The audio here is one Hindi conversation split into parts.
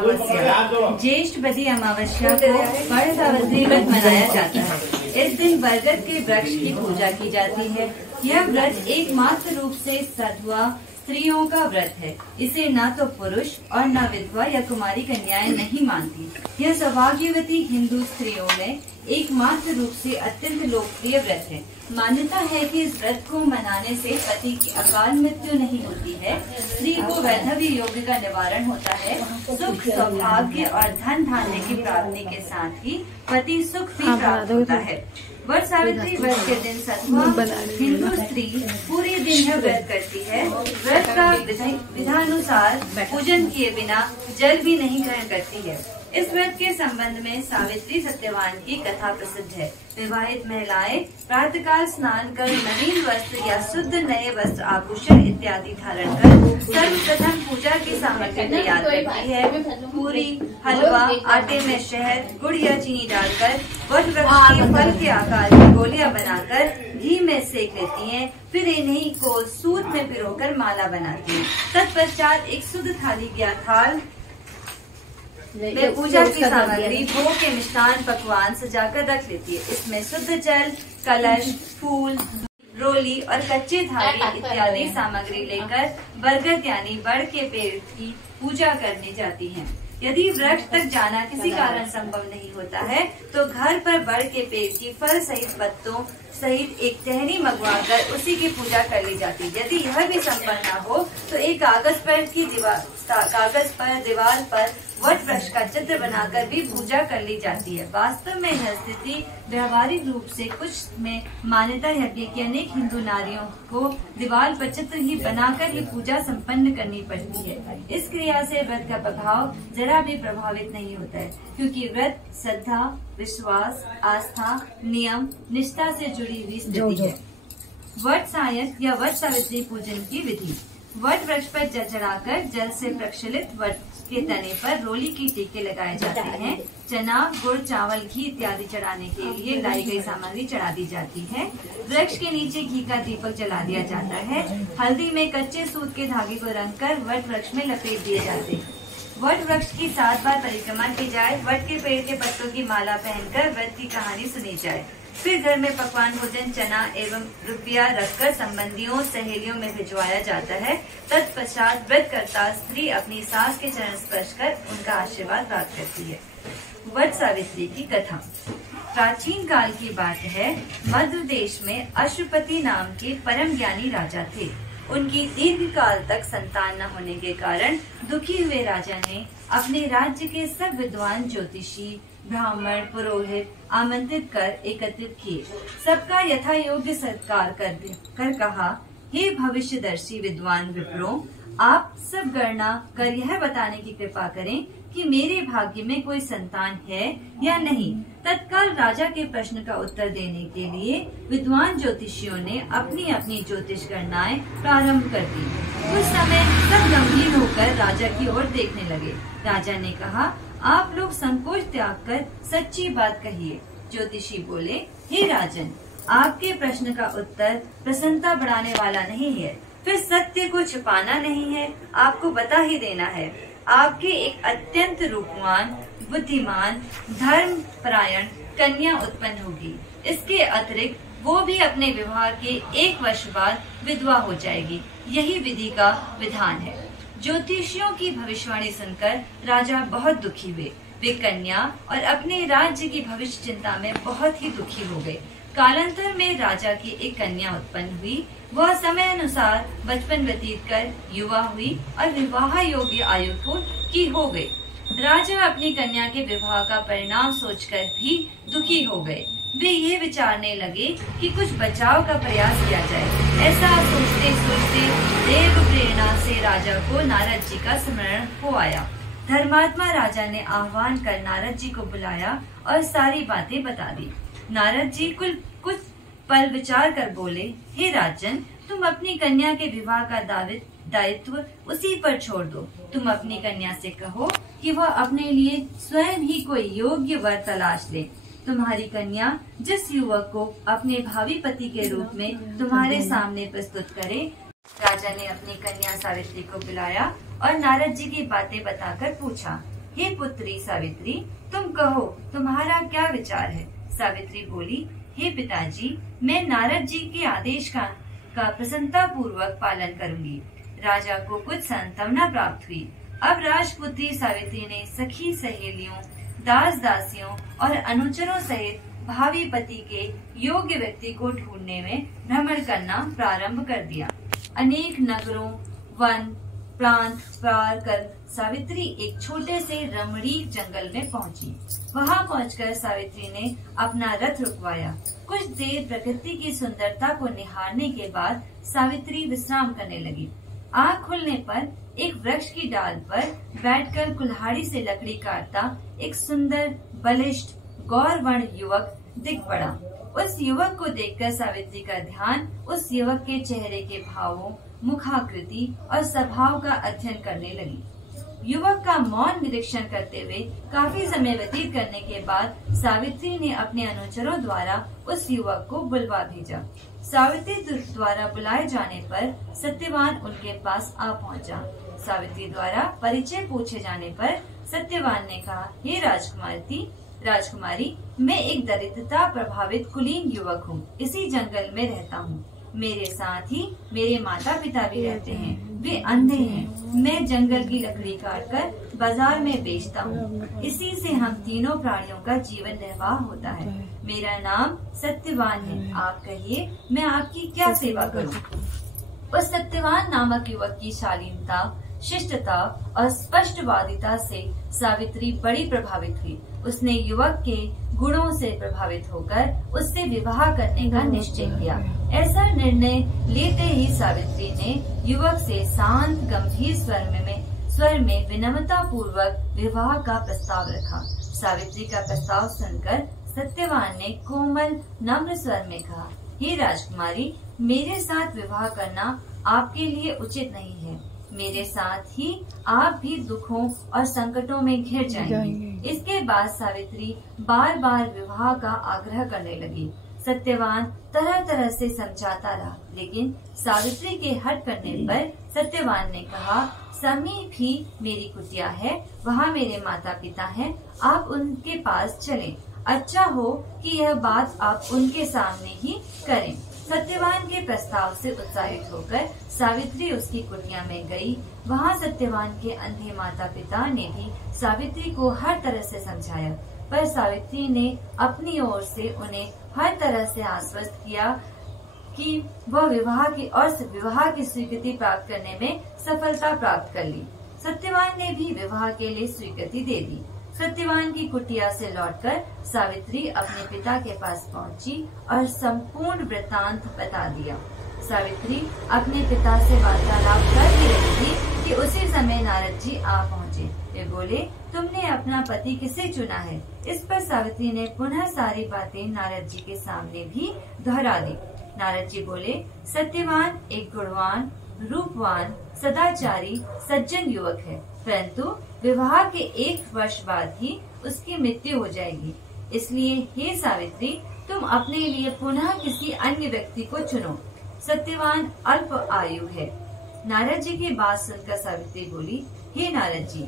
अमावस्या। ज्येष्ठ बदी अमावस्या को बड़ सावित्री व्रत मनाया जाता है। इस दिन बरगद के वृक्ष की पूजा की जाती है। यह व्रत एकमात्र रूप से साधुआ स्त्रियों का व्रत है। इसे न तो पुरुष और न विधवा या कुमारी कन्याएं नहीं मानती। यह सौभाग्यवती हिंदू स्त्रियों में एकमात्र रूप से अत्यंत लोकप्रिय व्रत है। मान्यता है कि इस व्रत को मनाने से पति की अकाल मृत्यु नहीं होती है, स्त्री को वैधव्य योग का निवारण होता है, सुख सौभाग्य और धन धान्य की प्राप्ति के साथ ही पति सुख भी प्राप्त होता है। वट सावित्री व्रत के दिन सत्वा हिंदू स्त्री पूरे दिन यह व्रत करती है। व्रत का विधानुसार पूजन किए बिना जल भी नहीं ग्रहण करती है। इस व्रत के संबंध में सावित्री सत्यवान की कथा प्रसिद्ध है। विवाहित महिलाएं प्रातःकाल स्नान कर नवीन वस्त्र या शुद्ध नए वस्त्र आभूषण इत्यादि धारण कर सर्वप्रथम पूजा की सामग्री तैयार करती है। पूरी, हलवा, आटे में शहद, गुड़ या चीनी डालकर वट वृक्ष के फल के आकार की गोलियां बनाकर घी में सेक लेती हैं। फिर इन्हीं को सूत में पिरोकर माला बनाती हैं। तत्पश्चात एक शुद्ध थाली या थाल वे पूजा की सामग्री, भोग के मिष्टान पकवान सजाकर रख लेती है। इसमें शुद्ध जल, कलश, फूल, रोली और कच्चे धागे इत्यादि सामग्री लेकर बरगद यानी बड़ के पेड़ की पूजा करने जाती हैं। यदि वृक्ष तक जाना किसी कारण संभव नहीं होता है तो घर पर बड़ के पेड़ की फल सहित पत्तों सहित एक टहनी मंगवाकर उसी की पूजा कर ली जाती है। यदि यह भी संभव न हो तो एक कागज पर दीवार पर वट वृक्ष का चित्र बनाकर भी पूजा कर ली जाती है। वास्तव में यह स्थिति व्यवहारिक रूप से कुछ में मान्यता है कि अनेक हिंदू नारियों को दीवार पर चित्र ही बनाकर ही पूजा संपन्न करनी पड़ती है। इस क्रिया से व्रत का प्रभाव जरा भी प्रभावित नहीं होता है, क्योंकि व्रत श्रद्धा, विश्वास, आस्था, नियम, निष्ठा से जुड़ी हुई स्थिति है। वट सायन या वट सावित्री पूजन की विधि। वट वृक्ष पर जल चढ़ाकर जल से प्रक्षालित वट के तने पर रोली की टीके लगाए जाते हैं। चना, गुड़, चावल, घी इत्यादि चढ़ाने के लिए लाई गई सामग्री चढ़ा दी जाती है। वृक्ष के नीचे घी का दीपक जला दिया जाता है। हल्दी में कच्चे सूत के धागे को रंगकर वट वृक्ष में लपेट दिए जाते हैं। वट वृक्ष की 7 बार परिक्रमा की जाए। वट के पेड़ के पत्तों की माला पहनकर व्रत की कहानी सुनी जाए। फिर घर में पकवान भोजन, चना एवं रुपया रखकर संबंधियों सहेलियों में भिजवाया जाता है। तत्पश्चात व्रत करता स्त्री अपनी सास के चरण स्पर्श कर उनका आशीर्वाद प्राप्त करती है। वट सावित्री की कथा प्राचीन काल की बात है। मध्य देश में अश्वपति नाम के परम ज्ञानी राजा थे। उनकी दीर्घ काल तक संतान न होने के कारण दुखी हुए राजा ने अपने राज्य के सब विद्वान ज्योतिषी, ब्राह्मण, पुरोहित आमंत्रित कर एकत्रित किए। सबका यथा योग्य सत्कार कर कहा, हे भविष्यदर्शी विद्वान विप्रों, आप सब गणना कर यह बताने की कृपा करें कि मेरे भाग्य में कोई संतान है या नहीं। तत्काल राजा के प्रश्न का उत्तर देने के लिए विद्वान ज्योतिषियों ने अपनी अपनी ज्योतिष गणनाएं प्रारंभ कर दी। कुछ समय सब गंभीर होकर राजा की ओर देखने लगे। राजा ने कहा, आप लोग संकोच त्याग कर सच्ची बात कहिए। ज्योतिषी बोले, हे राजन, आपके प्रश्न का उत्तर प्रसन्नता बढ़ाने वाला नहीं है, फिर सत्य को छिपाना नहीं है, आपको बता ही देना है। आपके एक अत्यंत रूपवान, बुद्धिमान, धर्म परायण कन्या उत्पन्न होगी। इसके अतिरिक्त वो भी अपने विवाह के 1 वर्ष बाद विधवा हो जाएगी। यही विधि का विधान है। ज्योतिषियों की भविष्यवाणी सुनकर राजा बहुत दुखी हुए। वे कन्या और अपने राज्य की भविष्य चिंता में बहुत ही दुखी हो गए। कालांतर में राजा की एक कन्या उत्पन्न हुई। वह समय अनुसार बचपन व्यतीत कर युवा हुई और विवाह योग्य आयु की हो गई। राजा अपनी कन्या के विवाह का परिणाम सोचकर भी दुखी हो गए। वे ये विचारने लगे कि कुछ बचाव का प्रयास किया जाए। ऐसा सोचते सोचते देव प्रेरणा से राजा को नारद जी का स्मरण हो आया। धर्मात्मा राजा ने आह्वान कर नारद जी को बुलाया और सारी बातें बता दी। नारद जी कुछ पल विचार कर बोले, हे राजन, तुम अपनी कन्या के विवाह का दायित्व उसी पर छोड़ दो। तुम अपनी कन्या से कहो कि वह अपने लिए स्वयं ही कोई योग्य वर तलाश ले। तुम्हारी कन्या जिस युवक को अपने भावी पति के रूप में तुम्हारे सामने प्रस्तुत करे। राजा ने अपनी कन्या सावित्री को बुलाया और नारद जी की बातें बताकर पूछा, हे पुत्री सावित्री, तुम कहो तुम्हारा क्या विचार है। सावित्री बोली, हे पिताजी, मैं नारद जी के आदेश का प्रसन्नता पूर्वक पालन करूंगी। राजा को कुछ सांत्वना प्राप्त हुई। अब राजपुत्री सावित्री ने सखी सहेलियों, दास दासियों और अनुचरों सहित भावी पति के योग्य व्यक्ति को ढूंढने में भ्रमण करना प्रारंभ कर दिया। अनेक नगरों, वन, प्रांत पार कर सावित्री एक छोटे से रमणीक जंगल में पहुंची। वहां पहुंचकर सावित्री ने अपना रथ रुकवाया। कुछ देर प्रकृति की सुंदरता को निहारने के बाद सावित्री विश्राम करने लगी। आँख खुलने पर एक वृक्ष की डाल पर बैठकर कुल्हाड़ी से लकड़ी काटता एक सुंदर बलिष्ठ गौरवर्ण युवक दिख पड़ा। उस युवक को देखकर सावित्री का ध्यान उस युवक के चेहरे के भावों, मुखाकृति और स्वभाव का अध्ययन करने लगी। युवक का मौन निरीक्षण करते हुए काफी समय व्यतीत करने के बाद सावित्री ने अपने अनुचरों द्वारा उस युवक को बुलवा भेजा। सावित्री द्वारा बुलाए जाने पर सत्यवान उनके पास आ पहुंचा। सावित्री द्वारा परिचय पूछे जाने पर सत्यवान ने कहा, हे राजकुमारी, मैं एक दरिद्रता प्रभावित कुलीन युवक हूँ। इसी जंगल में रहता हूँ। मेरे साथ ही मेरे माता पिता भी रहते हैं। वे अंधे हैं। मैं जंगल की लकड़ी काटकर बाजार में बेचता हूँ। इसी से हम तीनों प्राणियों का जीवन निर्वाह होता है। मेरा नाम सत्यवान है। आप कहिए, मैं आपकी क्या सेवा करूँ। उस सत्यवान नामक युवक की शालीनता, शिष्टता और स्पष्टवादिता से सावित्री बड़ी प्रभावित हुई। उसने युवक के गुणों से प्रभावित होकर उससे विवाह करने का निश्चय किया। ऐसा निर्णय लेते ही सावित्री ने युवक से शांत गंभीर स्वर में विनम्रता पूर्वक विवाह का प्रस्ताव रखा। सावित्री का प्रस्ताव सुनकर सत्यवान ने कोमल नम्र स्वर में कहा, हे राजकुमारी, मेरे साथ विवाह करना आपके लिए उचित नहीं है। मेरे साथ ही आप भी दुखों और संकटों में घिर जाएंगे। इसके बाद सावित्री बार बार विवाह का आग्रह करने लगी। सत्यवान तरह तरह से समझाता रहा, लेकिन सावित्री के हट करने पर सत्यवान ने कहा, समीप ही मेरी कुटिया है, वहाँ मेरे माता पिता हैं, आप उनके पास चलें। अच्छा हो कि यह बात आप उनके सामने ही करें। सत्यवान के प्रस्ताव से उत्साहित होकर सावित्री उसकी कुटिया में गई। वहाँ सत्यवान के अंधे माता पिता ने भी सावित्री को हर तरह से समझाया, पर सावित्री ने अपनी ओर से उन्हें हर तरह से आश्वस्त किया कि वह विवाह की स्वीकृति प्राप्त करने में सफलता प्राप्त कर ली। सत्यवान ने भी विवाह के लिए स्वीकृति दे दी। सत्यवान की कुटिया से लौटकर सावित्री अपने पिता के पास पहुंची और संपूर्ण वृत्तांत बता दिया। सावित्री अपने पिता से वार्तालाप कर ही रही थी कि उसी समय नारद जी आ पहुँचे। वे बोले, तुमने अपना पति किसे चुना है। इस पर सावित्री ने पुनः सारी बातें नारद जी के सामने भी दोहरा दी। नारद जी बोले, सत्यवान एक गुणवान, रूपवान, सदाचारी, सज्जन युवक है, परंतु विवाह के 1 वर्ष बाद ही उसकी मृत्यु हो जाएगी। इसलिए हे सावित्री, तुम अपने लिए पुनः किसी अन्य व्यक्ति को चुनो। सत्यवान अल्प आयु है। नारद जी की बात सुनकर सावित्री बोली, हे नारद जी,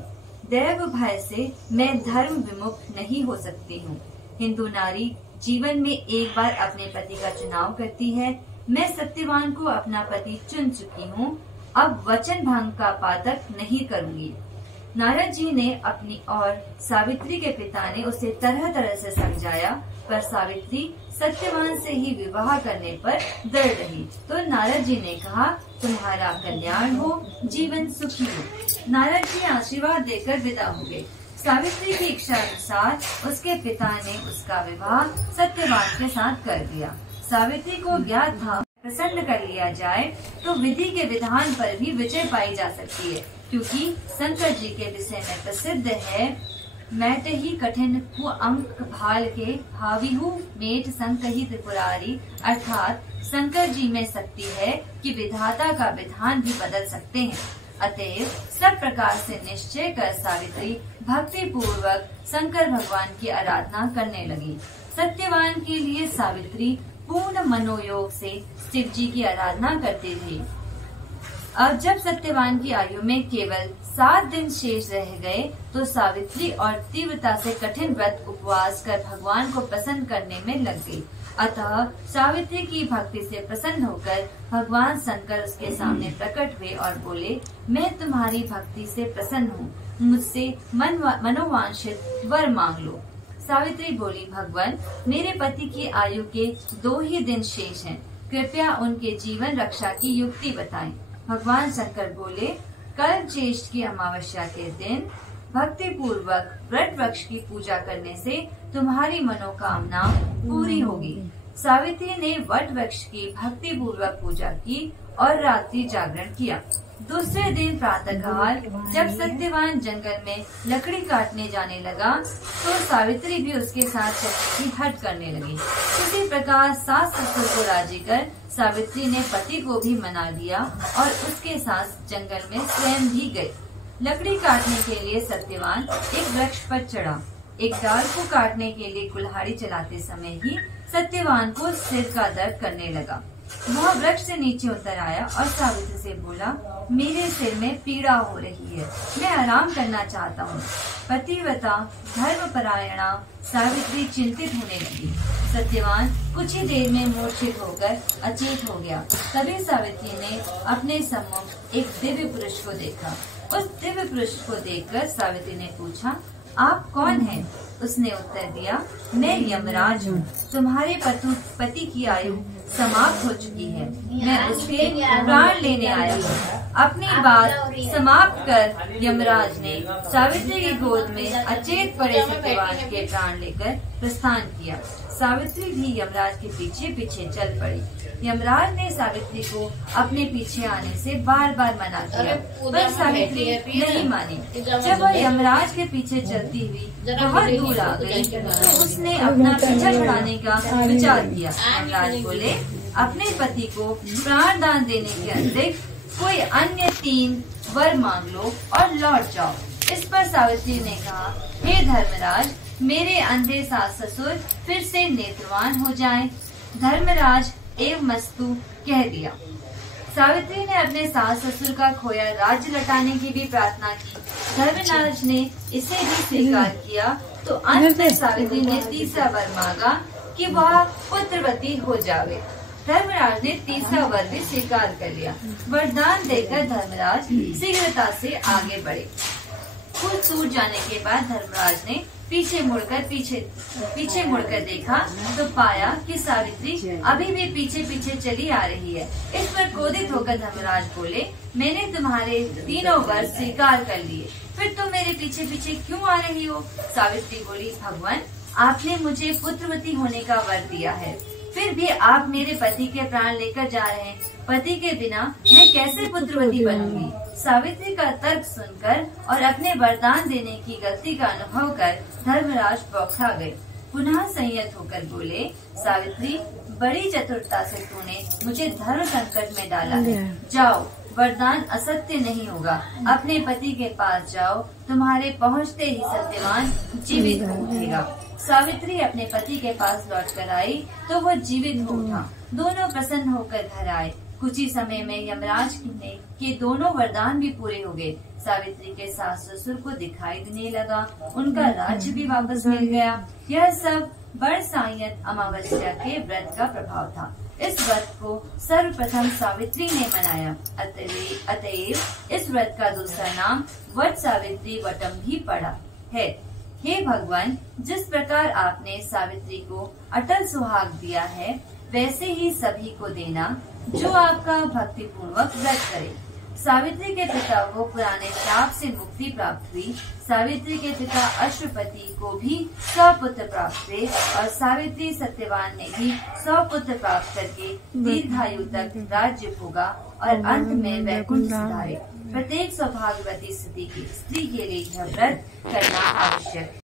दैव भय से मैं धर्म विमुख नहीं हो सकती हूँ। हिंदू नारी जीवन में एक बार अपने पति का चुनाव करती है। मैं सत्यवान को अपना पति चुन चुकी हूँ। अब वचन भंग का पातक नहीं करूँगी। नारद जी ने अपनी और सावित्री के पिता ने उसे तरह तरह से समझाया, पर सावित्री सत्यवान से ही विवाह करने पर दृढ़ रही। तो नारद जी ने कहा, तुम्हारा कल्याण हो, जीवन सुखी हो। नारद जी आशीर्वाद देकर विदा हो गए। सावित्री की इच्छा अनुसार उसके पिता ने उसका विवाह सत्यवान के साथ कर दिया। सावित्री को ज्ञात था, प्रसन्न कर लिया जाए तो विधि के विधान पर भी विजय पाई जा सकती है, क्योंकि शंकर जी के विषय में प्रसिद्ध है, मैट ही कठिन हु अंक भाल के हाविहु मेट संकही त्रिपुरारी। अर्थात शंकर जी में शक्ति है कि विधाता का विधान भी बदल सकते हैं। अतएव सब प्रकार से निश्चय कर सावित्री भक्ति पूर्वक शंकर भगवान की आराधना करने लगी। सत्यवान के लिए सावित्री पूर्ण मनोयोग से शिव जी की आराधना करती थी। अब जब सत्यवान की आयु में केवल 7 दिन शेष रह गए तो सावित्री और तीव्रता से कठिन व्रत उपवास कर भगवान को प्रसन्न करने में लग गई। अतः सावित्री की भक्ति से प्रसन्न होकर भगवान शंकर उसके सामने प्रकट हुए और बोले, मैं तुम्हारी भक्ति से प्रसन्न हूँ, मुझसे मनोवांछित वर मांग लो। सावित्री बोली, भगवान, मेरे पति की आयु के 2 ही दिन शेष हैं, कृपया उनके जीवन रक्षा की युक्ति बताएं। भगवान शंकर बोले, कल ज्येष्ठ की अमावस्या के दिन भक्ति पूर्वक वट वृक्ष की पूजा करने से तुम्हारी मनोकामना पूरी होगी। सावित्री ने वट वृक्ष की भक्ति पूर्वक पूजा की और रात्रि जागरण किया। दूसरे दिन प्रातःकाल जब सत्यवान जंगल में लकड़ी काटने जाने लगा तो सावित्री भी उसके साथ चलने की हट करने लगी। इसी प्रकार सास ससुर को राजी कर सावित्री ने पति को भी मना लिया और उसके साथ जंगल में स्वयं भी गई। लकड़ी काटने के लिए सत्यवान एक वृक्ष पर चढ़ा। एक डाल को काटने के लिए कुल्हाड़ी चलाते समय ही सत्यवान को सिर का दर्द करने लगा। वह वृक्ष से नीचे उतर आया और सावित्री से बोला, मेरे सिर में पीड़ा हो रही है, मैं आराम करना चाहता हूँ। पतिव्रता धर्मपरायणा सावित्री चिंतित होने लगी। सत्यवान कुछ ही देर में मूर्छित होकर अचेत हो गया। तभी सावित्री ने अपने सम्मुख एक दिव्य पुरुष को देखा। उस दिव्य पुरुष को देखकर सावित्री ने पूछा, आप कौन हैं? उसने उत्तर दिया, मैं यमराज हूँ। तुम्हारे पति की आयु समाप्त हो चुकी है, मैं उसके प्राण लेने आया हूँ। अपनी बात समाप्त कर यमराज ने सावित्री की गोद में अचेत पड़े सत्यवान के प्राण लेकर प्रस्थान किया। सावित्री भी यमराज के पीछे पीछे चल पड़ी। यमराज ने सावित्री को अपने पीछे आने से बार बार मना किया, पर सावित्री नहीं मानी। जब वह यमराज के पीछे चलती हुई बहुत दूर आ गई तो उसने अपना पीछा छुड़ाने का विचार किया। यमराज बोले, अपने पति को प्राण दान देने के अतिरिक्त कोई अन्य 3 वर मांग लो और लौट जाओ। इस पर सावित्री ने कहा, हे धर्मराज, मेरे अंधे सास ससुर फिर से नेत्रवान हो जाएं। धर्मराज एवं मस्तु कह दिया। सावित्री ने अपने सास ससुर का खोया राज्य लौटाने की भी प्रार्थना की। धर्मराज ने इसे भी स्वीकार किया तो अंत में सावित्री ने तीसरा वर मांगा कि वह पुत्रवती हो जावे। धर्मराज ने तीसरा वर भी स्वीकार कर लिया। वरदान देकर धर्मराज शीघ्रता से आगे बढ़े। फूल टूट जाने के बाद धर्मराज ने पीछे मुड़कर देखा तो पाया कि सावित्री अभी भी पीछे पीछे चली आ रही है। इस पर क्रोधित होकर धर्मराज बोले, मैंने तुम्हारे 3 वर स्वीकार कर लिए, फिर तुम मेरे पीछे पीछे क्यों आ रही हो? सावित्री बोली, भगवान, आपने मुझे पुत्रवती होने का वर दिया है, फिर भी आप मेरे पति के प्राण लेकर जा रहे हैं। पति के बिना मैं कैसे पुत्रवती बनूंगी? सावित्री का तर्क सुनकर और अपने वरदान देने की गलती का अनुभव कर धर्मराज बौखला गए। पुनः संयत होकर बोले, सावित्री, बड़ी चतुरता से तूने मुझे धर्म संकट में डाला है। जाओ, वरदान असत्य नहीं होगा। अपने पति के पास जाओ, तुम्हारे पहुँचते ही सत्यवान जीवित हो उठेगा। सावित्री अपने पति के पास लौट कर आई तो वो जीवित हो उठा। दोनों प्रसन्न होकर घर आए। कुछ ही समय में यमराज के दोनों वरदान भी पूरे हो गए। सावित्री के सास ससुर को दिखाई देने लगा, उनका राज्य भी वापस मिल गया। यह सब बरसाइत अमावस्या के व्रत का प्रभाव था। इस व्रत को सर्वप्रथम सावित्री ने मनाया, अतएव इस व्रत का दूसरा नाम वट सावित्री वटम भी पड़ा है। हे भगवान, जिस प्रकार आपने सावित्री को अटल सुहाग दिया है, वैसे ही सभी को देना जो आपका भक्ति पूर्वक व्रत करे। सावित्री के पिता को पुराने शाप से मुक्ति प्राप्त हुई। सावित्री के पिता अश्वपति को भी 100 पुत्र प्राप्त हुए और सावित्री सत्यवान ने भी 100 पुत्र प्राप्त करके दीर्घायु तक राज्य भोगा और अंत में वैकुंठ सिधारे। प्रत्येक सौभाग्यवती स्त्री के लिए यह व्रत करना आवश्यक।